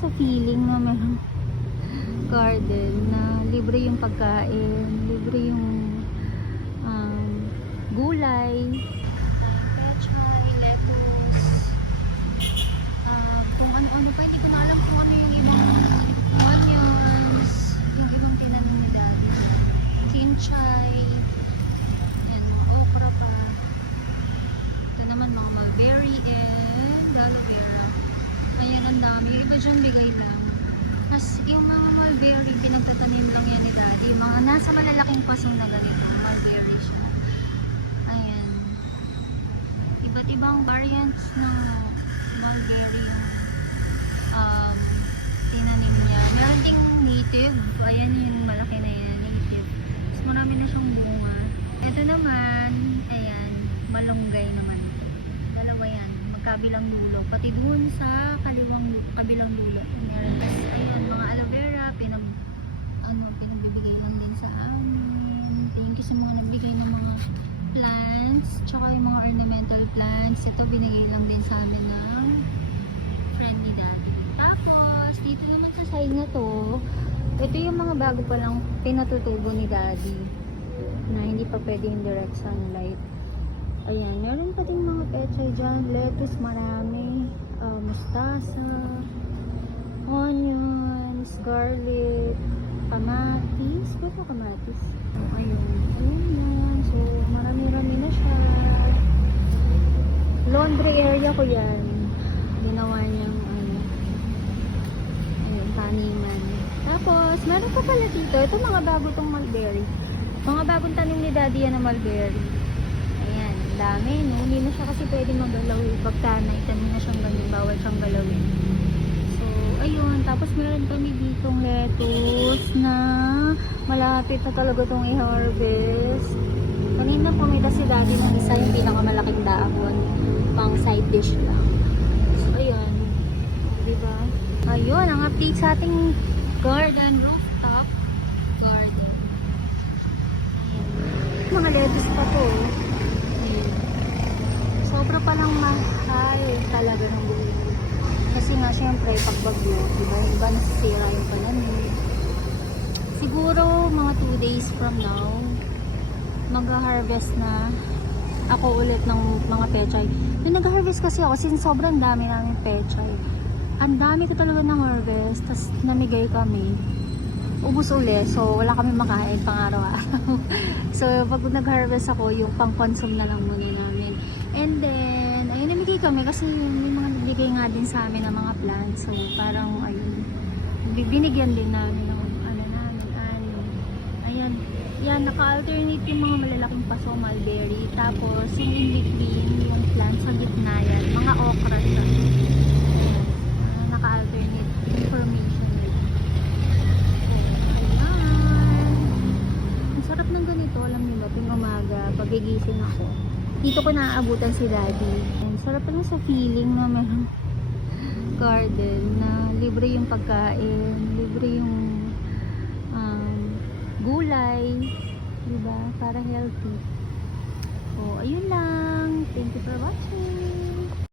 sa feeling na mayroong garden na libre yung pagkain, libre yung gulay, pechay, lettuce, kung ano-ano pa, hindi ko na alam kung ano yung ibang onions, yung ibang tinanim ni Daddy, kinchay, yan, okra pa. Ito naman mga mulberry and aloe vera. Ayan, ang dami. Yung iba dyan bigay lang. Mas yung mga mulberry, pinagtatanim lang yan ni Daddy. Yung mga nasa malalaking pasong na ganito, mulberry siya. Ayan. Iba't ibang variants ng mulberry yung tinanim niya. Meron ding native. Ayan yung malaki na yan, native. Mas marami na siyang bunga. Ito naman, ayan, malunggay naman. Dalawa yan, magkabilang dulo. Pati dun sa kabilang dulo. Meron kasi, ayan, mga aloe vera, pinagbibigay lang din sa amin. Thank you sa mga nagbigay ng mga plants, tsaka yung mga ornamental plants. Ito, binigay lang din sa amin ng friend ni Daddy. Tapos, dito naman sa side na to, ito yung mga bago pa lang pinatutubo ni Daddy na hindi pa pwede yung direct sunlight. Ayan, meron pa din mga pechay dyan, lettuce, marami, mustasa, onions, garlic, kamatis, ba't kamatis? Ayun, yan. So, marami-rami na siya. Laundry area ko yan. Ginawa niyang, ayun, taniman. Tapos, meron pa pala dito. Ito mga bago tong mulberry. Mga bagong tanim ni Daddy yan na mulberry. Ayan, dami, no? Hindi na siya kasi pwede magalaw. Pagka naitanim na siyang ganyan, bawal siyang galawin. So, ayun. Tapos meron kami ditong lettuce na malapit na talaga itong i-harvest. Kanina pumita si Daddy ng isa yung pinakamalaking dahon. Pang side dish lang. So, ayun. Diba? Ayun, ang update sa ating garden, rooftop garden. Ayan. Mga lettuce pa to. Ayan. Sobra palang mahal talaga ng buhay. Kasi nga syempre pag bagyo, diba? Yung iba nasisira yung panamit. Siguro mga 2 days from now, mag-harvest na ako ulit ng mga pechay. Nung nag-harvest kasi ako, since sobrang dami namin pechay, ang dami ko talaga na-harvest, tas namigay kami. Ubus uli, so wala kami makain pang araw-araw. So pag nag-harvest ako, yung pang-consume na lang muna namin. And then, ayun, namigay kami kasi may mga nagbigay nga din sa amin ng mga plants. So parang, ayun, binigyan din namin ng namin. Ayan, yan, naka-alternate yung mga malalaking paso, mulberry. Tapos, yung in between, yung plants sa gitna yan, mga okra siya. Naka-alternate information. Ang sarap ng ganito, alam niyo ba, tuwing umaga, pagigising ako, dito ko naaabutan si Daddy. And sarap lang sa feeling na mayroong garden na libre yung pagkain, libre yung gulay, diba? Para healthy. So, ayun lang. Thank you for watching.